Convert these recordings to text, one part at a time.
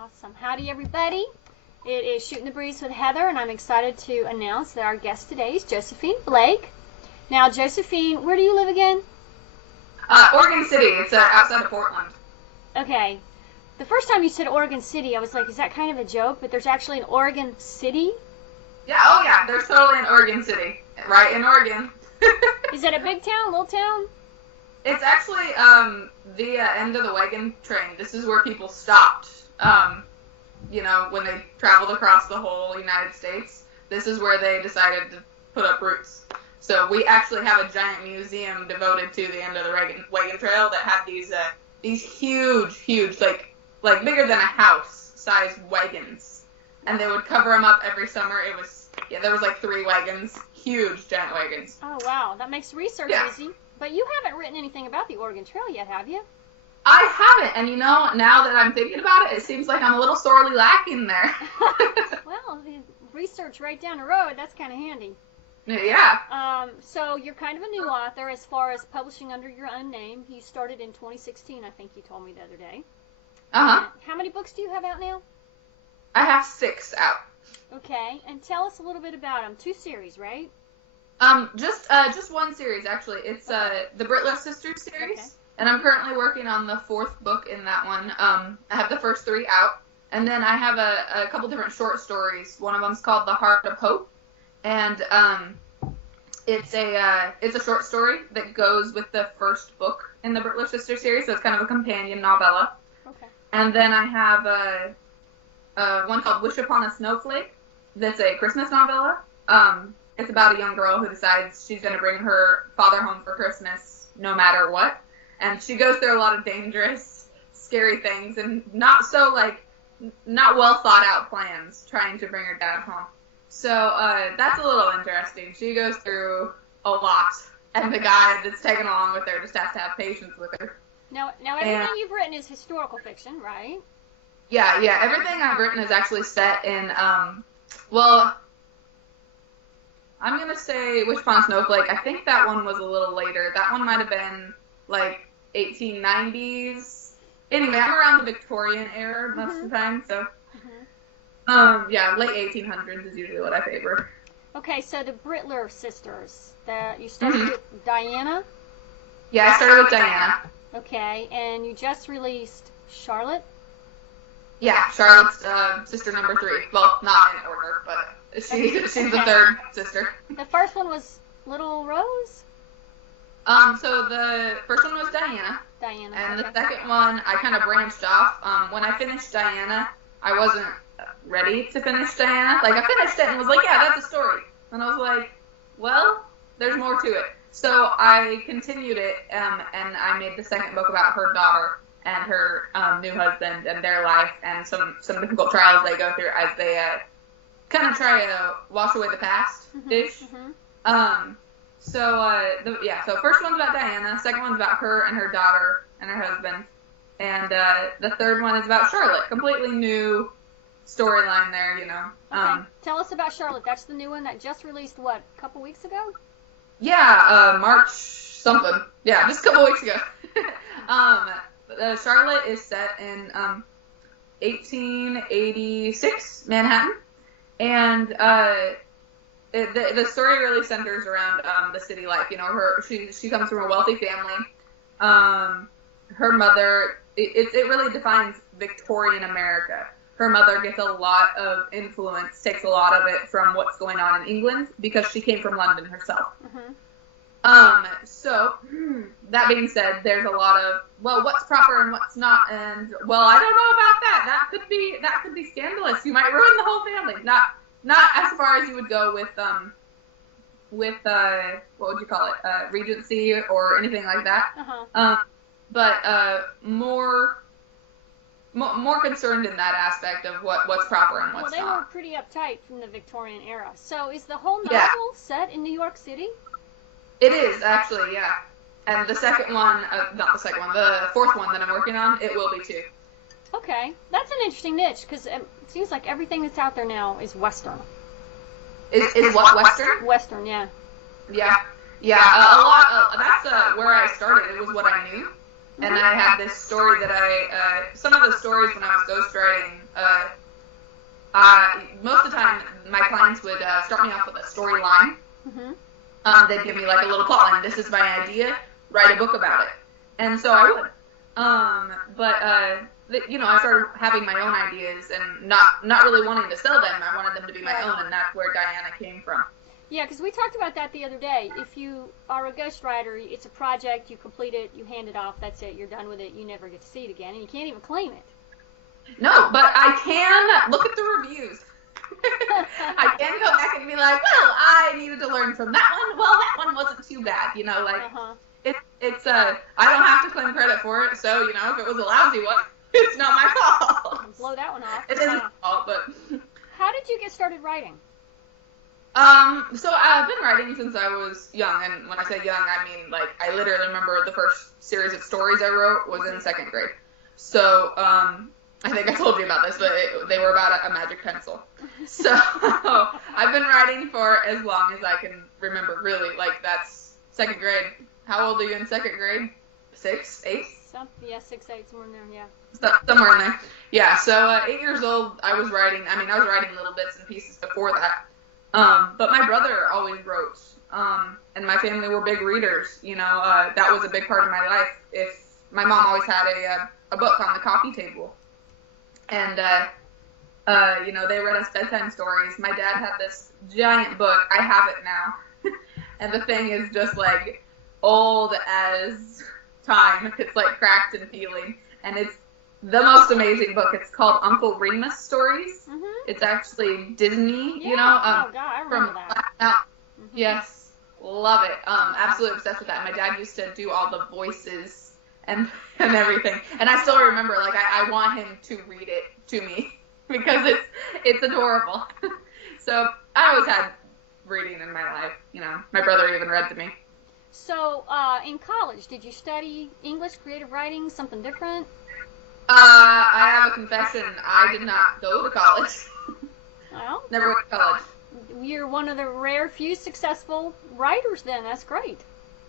Awesome. Howdy, everybody. It is Shootin' the Breeze with Heather, and I'm excited to announce that our guest today is Josephine Blake. Now, Josephine, where do you live again? Oregon City. It's outside of Portland. Okay. The first time you said Oregon City, I was like, is that kind of a joke? But there's actually an Oregon City? Yeah, oh yeah, there's totally an Oregon City. Right in Oregon. Is it a big town, little town? It's actually the end of the wagon train. This is where people stopped. When they traveled across the whole United States, this is where they decided to put up roots. So we actually have a giant museum devoted to the end of the wagon trail that had these huge, like bigger than a house sized wagons, and they would cover them up every summer. There was like 3 wagons, huge giant wagons. Oh wow, that makes research easy. But you haven't written anything about the Oregon Trail yet, have you? I haven't, and now that I'm thinking about it, it seems like I'm a little sorely lacking there. Well, the research right down the road, that's kind of handy. Yeah. So you're kind of a new author as far as publishing under your own name. You started in 2016, I think you told me the other day. Uh-huh. How many books do you have out now? I have 6 out. Okay, and tell us a little bit about them. 2 series, right? Just 1 series, actually. It's the Brittler Sisters series. Okay. And I'm currently working on the 4th book in that one. I have the first 3 out. And then I have a couple different short stories. One of them's called The Heart of Hope. And it's a short story that goes with the first book in the Brittler Sisters series. So it's kind of a companion novella. Okay. And then I have one called Wish Upon a Snowflake. That's a Christmas novella. It's about a young girl who decides she's going to bring her father home for Christmas no matter what. And she goes through a lot of dangerous, scary things and not well thought out plans trying to bring her dad home. So that's a little interesting. She goes through a lot, and the guy that's taken along with her just has to have patience with her. Now everything you've written is historical fiction, right? Yeah. Everything I've written is actually set in, I'm going to say Wish Upon a Snowflake. I think that one was a little later. That one might have been, 1890s. Anyway, I'm around the Victorian era most of the time, so... late 1800s is usually what I favor. Okay, so the Brittler sisters, you started with Diana? Yeah, I started with Diana. Okay, and you just released Charlotte? Yeah, Charlotte's sister number 3. Well, not in order, but she's the 3rd sister. The first one was Little Rose? So the first one was Diana. And okay. the second one, I kind of branched off. When I finished Diana, I wasn't ready to finish Diana. I finished it and was like, yeah, that's a story. And I was like, well, there's more to it. So I continued it, and I made the second book about her daughter and her new husband and their life and some difficult trials they go through as they kind of try to wash away the past-ish. So first one's about Diana, second one's about her and her daughter and her husband, and the third one is about Charlotte. Completely new storyline there, Okay. Tell us about Charlotte. That's the new one that just released, a couple weeks ago? Yeah, March something. Yeah, just a couple weeks ago. Charlotte is set in 1886 Manhattan, and the story really centers around the city life. She comes from a wealthy family. Her mother, it really defines Victorian America. Her mother gets a lot of influence, takes a lot of it from what's going on in England because she came from London herself. So that being said, there's a lot of, what's proper and what's not, and I don't know about that. That could be scandalous. You might ruin the whole family. Not as far as you would go with what would you call it, Regency or anything like that. But more concerned in that aspect of what's proper and what's not. Well, they were pretty uptight from the Victorian era. So is the whole novel set in New York City? It is, actually, yeah. And the second one, not the second one, the 4th one that I'm working on, it will be too. Okay, that's an interesting niche, because it seems like everything that's out there now is Western. Is what, Western? Western, yeah. Yeah. A lot, that's where I started. It was what I knew. and I had this story that some of the stories when I was ghostwriting, most of the time my clients would start me off with a storyline. They'd give me like a little plot line. This is my idea. Write a book about it. And so I would. I started having my own ideas and not really wanting to sell them. I wanted them to be my own, and that's where Diana came from. Yeah, because we talked about that the other day. If you are a ghostwriter, it's a project, you complete it, you hand it off, that's it, you're done with it, you never get to see it again, and you can't even claim it. No, but I can look at the reviews. I can go back and be like, well, I needed to learn from that one. Well, that one wasn't too bad, It's I don't have to claim credit for it, so, if it was a lousy one, it's not my fault. Blow that one off. It isn't my fault, but... How did you get started writing? So I've been writing since I was young, and when I say young, I mean, I literally remember the first series of stories I wrote was in 2nd grade. So, I think I told you about this, but they were about a magic pencil. So, I've been writing for as long as I can remember, really. That's 2nd grade. How old are you in 2nd grade? 6? 8? 6, 8, somewhere in there, yeah. Somewhere in there. Yeah, so 8 years old, I was writing. I was writing little bits and pieces before that. But my brother always wrote, and my family were big readers. That was a big part of my life. If my mom always had a book on the coffee table, and they read us bedtime stories. My dad had this giant book. I have it now, and the thing is just old as time. It's cracked and peeling, and it's the most amazing book. It's called Uncle Remus Stories. It's actually Disney, I remember that. Yes, love it. Absolutely obsessed with that. My dad used to do all the voices and everything, and I still remember. I want him to read it to me because it's adorable. So I always had reading in my life. My brother even read to me. So in college, did you study English, creative writing, something different? I have a confession. I did not go to college. Well, never went to college. You're one of the rare few successful writers then. That's great.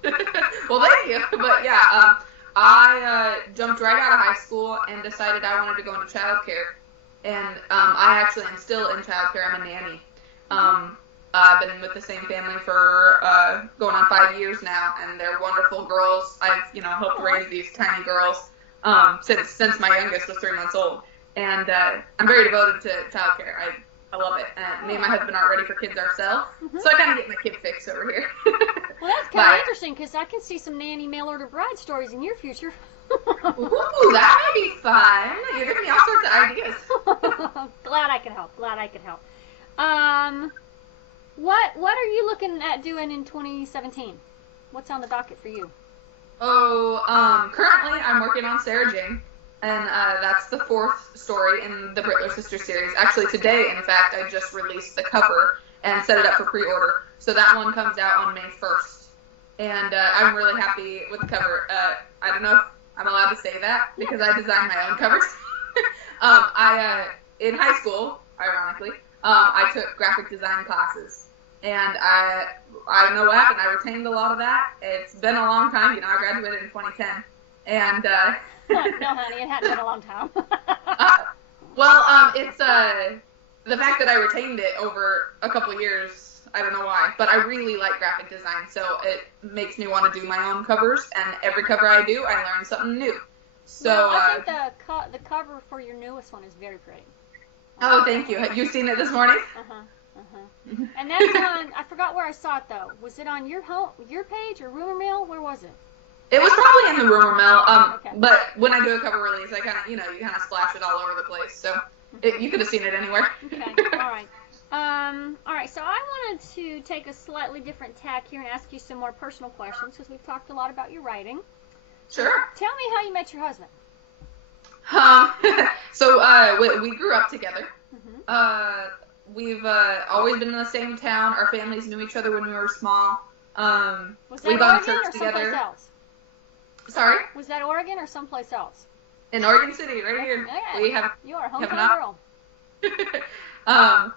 Well, thank you. But yeah, I jumped right out of high school and decided I wanted to go into childcare. And I actually am still in childcare. I'm a nanny. I've been with the same family for going on 5 years now, and they're wonderful girls. I've helped raise these tiny girls since my youngest was 3 months old. And I'm very devoted to childcare. I love it. And me and my husband aren't ready for kids ourselves, so I kind of get my kid fix over here. Well, that's kind of interesting, because I can see some nanny mail-order bride stories in your future. Ooh, that may be fun. You're giving me all sorts of ideas. Glad I could help. What are you looking at doing in 2017? What's on the docket for you? Currently I'm working on Sarah Jane, and that's the 4th story in the Brittler Sisters series. Actually, today, in fact, I just released the cover and set it up for pre-order. So that one comes out on May 1st, and I'm really happy with the cover. I don't know if I'm allowed to say that because I design my own covers. In high school, ironically, I took graphic design classes, and I don't know what happened. I retained a lot of that. It's been a long time. I graduated in 2010, and no, honey, it hadn't been a long time. It's the fact that I retained it over a couple years. I don't know why, but I really like graphic design, so it makes me want to do my own covers. And every cover I do, I learn something new. So I think the cover for your newest one is very pretty. Oh, thank you. Have you seen it this morning? And that's on. I forgot where I saw it though. Was it on your page or Rumor Mill? Where was it? It was probably in the Rumor Mill. Okay. But when I do a cover release, I kind of, you kind of splash it all over the place. So you could have seen it anywhere. Okay. All right. All right. So I wanted to take a slightly different tack here and ask you some more personal questions because we've talked a lot about your writing. Sure. Tell me how you met your husband. So we grew up together. We've always been in the same town. Our families knew each other when we were small. Was that we've gone Oregon to church or together. someplace else? Sorry? Was that Oregon or someplace else? In Oregon City, right here. Yeah. You are a hometown girl.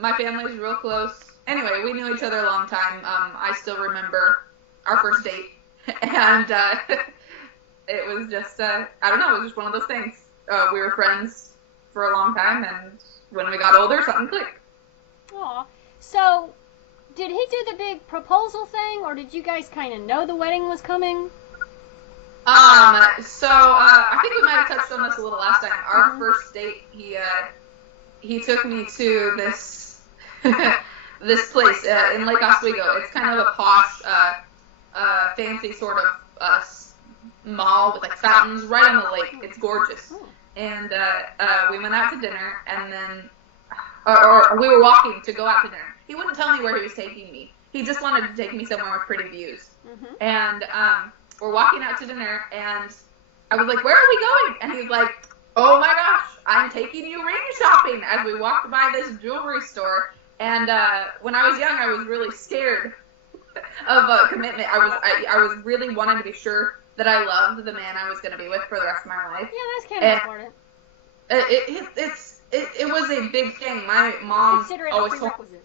My family's real close. Anyway, we knew each other a long time. I still remember our first date. And it was just, I don't know, it was just one of those things. We were friends for a long time, and when we got older, something clicked. Aw. So, did he do the big proposal thing, or did you guys kind of know the wedding was coming? I think we might have touched on this a little last time. Our first date, he took me to this this place in Lake Oswego. It's kind of a posh, fancy sort of mall with like fountains right on the lake. It's gorgeous. And we went out to dinner, and then or we were walking to go out to dinner. He wouldn't tell me where he was taking me. He just wanted to take me somewhere with pretty views. And we're walking out to dinner, and I was like, "Where are we going?" And he was like, "Oh my gosh, I'm taking you ring shopping," as we walked by this jewelry store. And when I was young, I was really scared of commitment. I was really wanting to be sure that I loved the man I was going to be with for the rest of my life. Yeah, that's kind of important. It was a big thing. My mom always told me.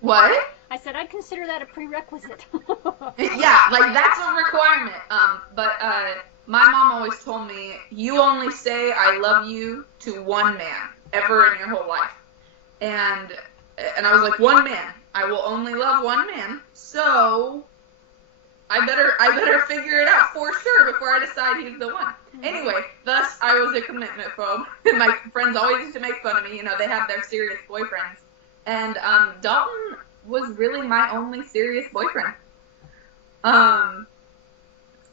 What? I said I'd consider that a prerequisite. Yeah, like that's a requirement. But my mom always told me, you only say I love you to one man ever in your whole life. And I was like, one man. I will only love one man. So I better figure it out for sure before I decide he's the one. Anyway, thus I was a commitment phobe. My friends always used to make fun of me. You know, they had their serious boyfriends. And Dalton was really my only serious boyfriend.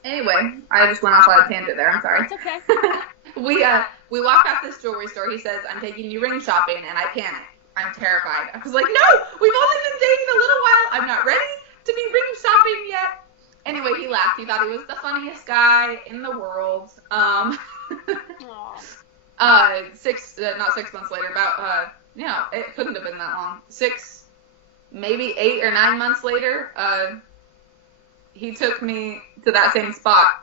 Anyway, I just went off on a tangent there. I'm sorry. It's okay. We walked out this jewelry store. He says, "I'm taking you ring shopping," and I panicked. I'm terrified. I was like, "No, we've only been dating a little while. I'm not ready to be ring shopping yet." Anyway, he laughed. He thought he was the funniest guy in the world. Not 6 months later, about it couldn't have been that long. 6, maybe 8 or 9 months later, he took me to that same spot.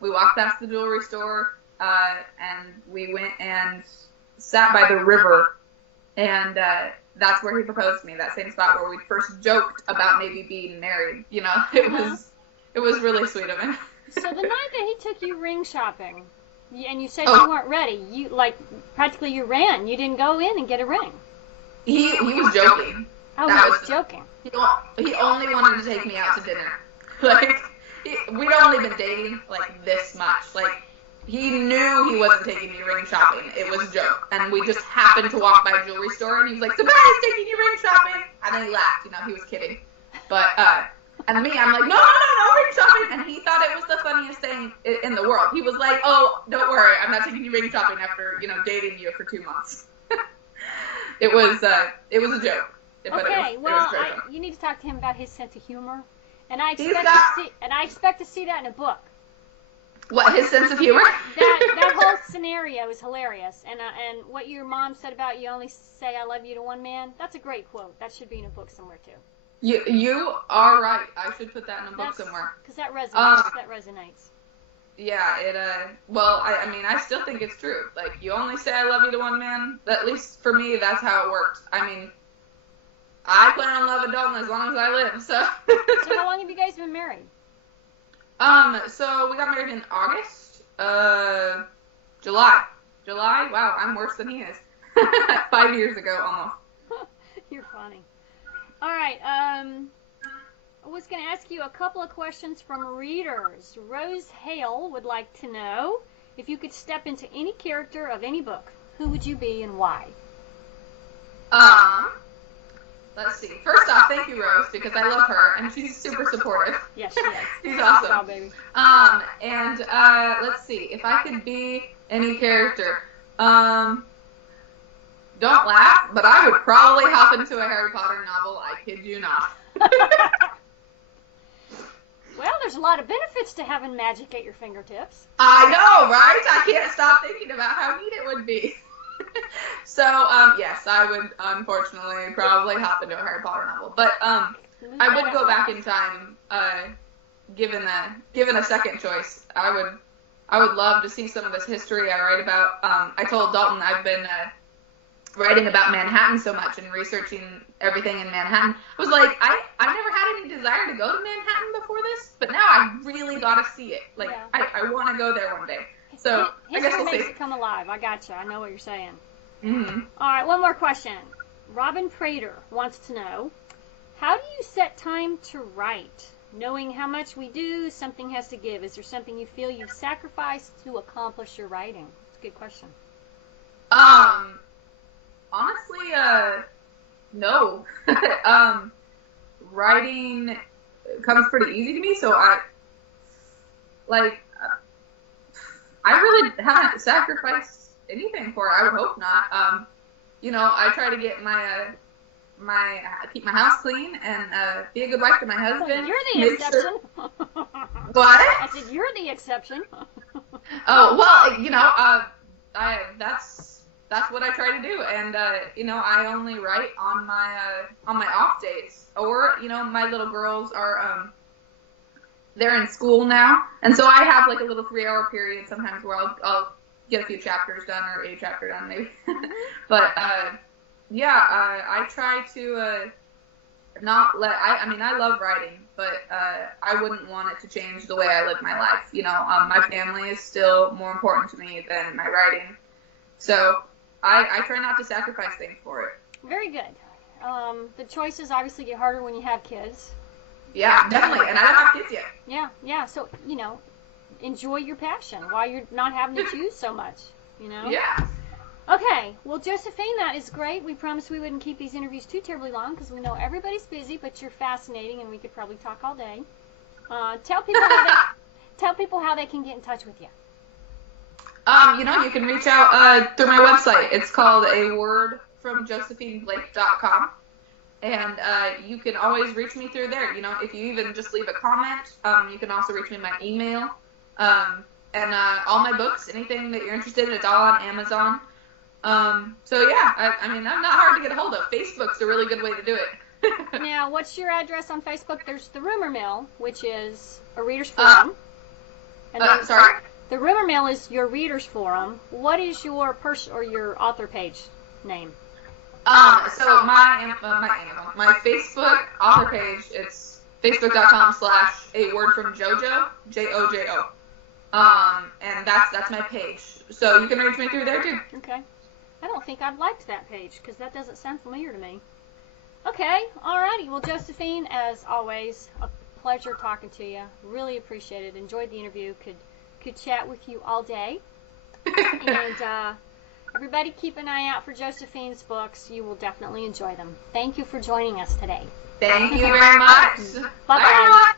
We walked past the jewelry store, and we went and sat by the river, and that's where he proposed to me. That same spot where we first joked about maybe being married. You know, it was really sweet of him. So the night that he took you ring shopping, and you said you weren't ready, you practically you ran. You didn't go in and get a ring. He was joking. Oh, he was joking. He only wanted to take me out to dinner. Like, we'd only been dating like this much. Like, he knew he wasn't taking me ring shopping. It was a joke. And we just happened to walk by a jewelry store, and he was like, "Surprise, taking you ring shopping!" And then he laughed. You know, he was kidding. But and me, I'm like, no, ring shopping. And he thought it was the funniest thing in the world. He was like, "Oh, don't worry, I'm not taking you ring shopping after, dating you for 2 months." It was a joke. Okay, you need to talk to him about his sense of humor, and I expect to see that in a book. What, his sense of humor? That whole scenario is hilarious, and what your mom said about you only say "I love you" to one man. That's a great quote. That should be in a book somewhere too. You are right. I should put that in a book somewhere. Because that resonates. Yeah, well, I still think it's true. Like, you only say "I love you" to one man. At least for me, that's how it works. I mean, I plan on loving Dalton as long as I live, so. So how long have you guys been married? So we got married in August, July. Wow, I'm worse than he is. 5 years ago, almost. You're funny. All right, I was going to ask you a couple of questions from readers. Rose Hale would like to know, if you could step into any character of any book, who would you be and why? Let's see. First off, thank you, Rose, because I love her, and she's super supportive. Yes, she is. She's awesome. Wow, baby. And let's see. If I could be any character, don't laugh, but I would probably hop into a Harry Potter novel. I kid you not. Well, there's a lot of benefits to having magic at your fingertips. I know, right? I can't stop thinking about how neat it would be. So, yes, I would, unfortunately, probably hop into a Harry Potter novel. But, I would go back in time, given a second choice. I would love to see some of this history I write about. I told Dalton I've been writing about Manhattan so much and researching everything in Manhattan, I was like, I never had any desire to go to Manhattan before this, but now I really got to see it. Like, Yeah. I want to go there one day. So I guess History we'll makes see. it come alive. I gotcha. I know what you're saying. Mm-hmm. All right, one more question. Robin Prater wants to know, how do you set time to write? Knowing how much we do, something has to give. Is there something you feel you've sacrificed to accomplish your writing? That's a good question. Honestly, no. Writing comes pretty easy to me, so I really haven't sacrificed anything for it. I would hope not. I try to get keep my house clean and be a good wife to my husband. You're the exception. What? I said you're the exception. Oh well, that's what I try to do, and I only write on my off days, or my little girls are they're in school now, and so I have like a little 3-hour period sometimes where I'll get a few chapters done, or a chapter done maybe. But I try to not let. I love writing, but I wouldn't want it to change the way I live my life. My family is still more important to me than my writing, so I try not to sacrifice things for it. Very good. The choices obviously get harder when you have kids. Yeah, definitely, and I don't have kids yet. Yeah. So enjoy your passion while you're not having to choose so much. Yeah. Okay, well, Josephine, that is great. We promised we wouldn't keep these interviews too terribly long because we know everybody's busy, but you're fascinating and we could probably talk all day. Tell people how they can get in touch with you. You can reach out through my website. It's called awordfromjosephineblake.com. And you can always reach me through there. If you even just leave a comment, you can also reach me in my email. And all my books, anything that you're interested in, it's all on Amazon. So yeah, I'm not hard to get a hold of. Facebook's a really good way to do it. Now, what's your address on Facebook? There's the Rumor Mill, which is a reader's forum. Sorry? The Rumor Mill is your reader's forum. What is your your author page name? So my Facebook author page, it's facebook.com/awordfromjojo, JOJO. And that's my page. So you can reach me through there too. Okay. I don't think I've liked that page because that doesn't sound familiar to me. Okay, alrighty. Well, Josephine, as always, a pleasure talking to you. Really appreciate it. Enjoyed the interview. Could chat with you all day. And everybody keep an eye out for Josephine's books. You will definitely enjoy them. Thank you for joining us today. Thank you very much. Bye-bye.